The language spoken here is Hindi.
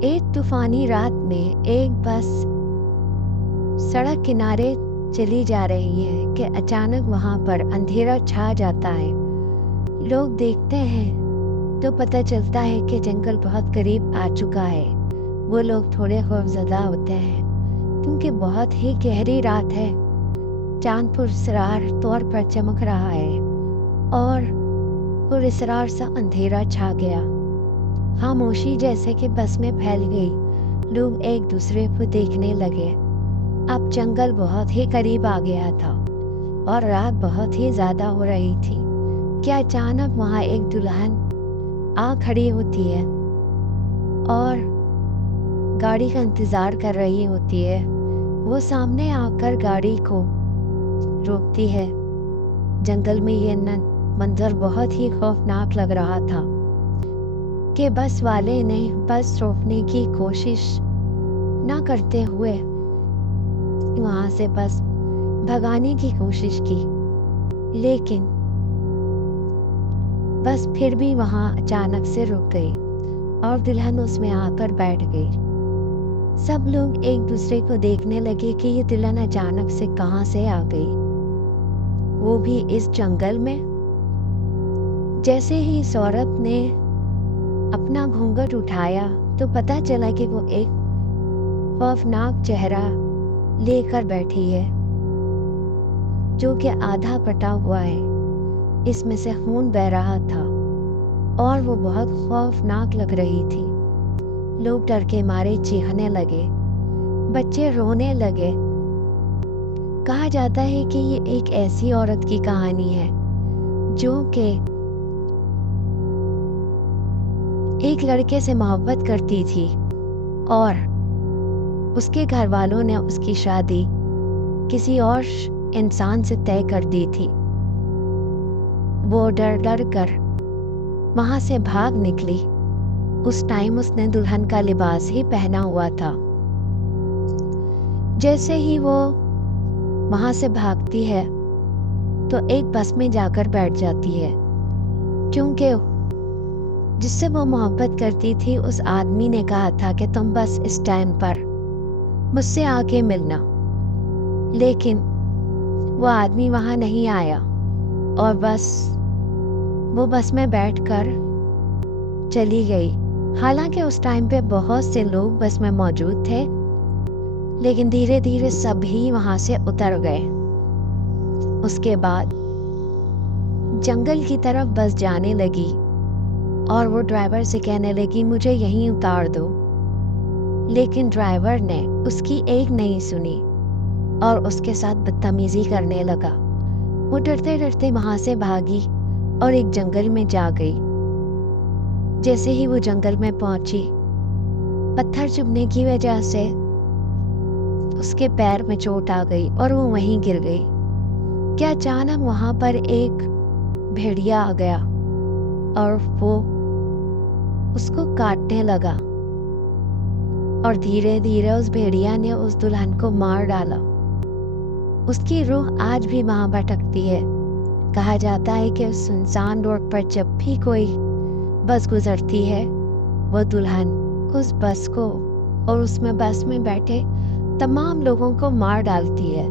एक तूफानी रात में एक बस सड़क किनारे चली जा रही है कि अचानक वहां पर अंधेरा छा जाता है। लोग देखते हैं तो पता चलता है कि जंगल बहुत करीब आ चुका है। वो लोग थोड़े खौफजदा होते हैं क्योंकि बहुत ही गहरी रात है। चांद पुरस्रार तौर पर चमक रहा है और पुरस्रार सा अंधेरा छा गया। खामोशी जैसे कि बस में फैल गई। लोग एक दूसरे को देखने लगे। अब जंगल बहुत ही करीब आ गया था और रात बहुत ही ज्यादा हो रही थी कि अचानक वहां एक दुल्हन आ खड़ी होती है और गाड़ी का इंतजार कर रही होती है। वो सामने आकर गाड़ी को रोकती है। जंगल में ये मंजर बहुत ही खौफनाक लग रहा था कि बस वाले ने बस रोकने की कोशिश ना करते हुए वहां से बस भगाने की कोशिश की, लेकिन बस फिर भी वहां अचानक से रुक गई और दुल्हन उसमें आकर बैठ गई। सब लोग एक दूसरे को देखने लगे कि ये दुल्हन अचानक से कहां से आ गई, वो भी इस जंगल में। जैसे ही इस औरत ने अपना घूंघट उठाया तो पता चला कि वो एक खौफनाक चेहरा लेकर बैठी है जो कि आधा पटा हुआ है। इसमें से खून बह रहा था और वो बहुत खौफनाक लग रही थी। लोग डर के मारे चीखने लगे, बच्चे रोने लगे। कहा जाता है कि ये एक ऐसी औरत की कहानी है जो कि एक लड़के से मोहब्बत करती थी और उसके घर वालों ने उसकी शादी किसी और इंसान से तय कर दी थी। वो डर डर कर वहां से भाग निकली। उस टाइम उसने दुल्हन का लिबास ही पहना हुआ था। जैसे ही वो वहां से भागती है तो एक बस में जाकर बैठ जाती है क्योंकि जिससे वो मोहब्बत करती थी उस आदमी ने कहा था कि तुम बस इस टाइम पर मुझसे आके मिलना, लेकिन वो आदमी वहां नहीं आया और वो बस में बैठकर चली गई। हालांकि उस टाइम पे बहुत से लोग बस में मौजूद थे, लेकिन धीरे धीरे सभी वहां से उतर गए। उसके बाद जंगल की तरफ बस जाने लगी और वो ड्राइवर से कहने लगी मुझे यहीं उतार दो, लेकिन ड्राइवर ने उसकी एक नहीं सुनी और उसके साथ बदतमीजी करने लगा। वो डरते डरते वहां से भागी और एक जंगल में जा गई। जैसे ही वो जंगल में पहुंची, पत्थर चुभने की वजह से उसके पैर में चोट आ गई और वो वहीं गिर गई कि अचानक वहां पर एक भेड़िया आ गया और वो उसको काटने लगा और धीरे धीरे उस भेड़िया ने उस दुल्हन को मार डाला। उसकी रूह आज भी वहां भटकती है। कहा जाता है कि उस सुनसान रोड पर जब भी कोई बस गुजरती है, वो दुल्हन उस बस को और उसमें बस में बैठे तमाम लोगों को मार डालती है।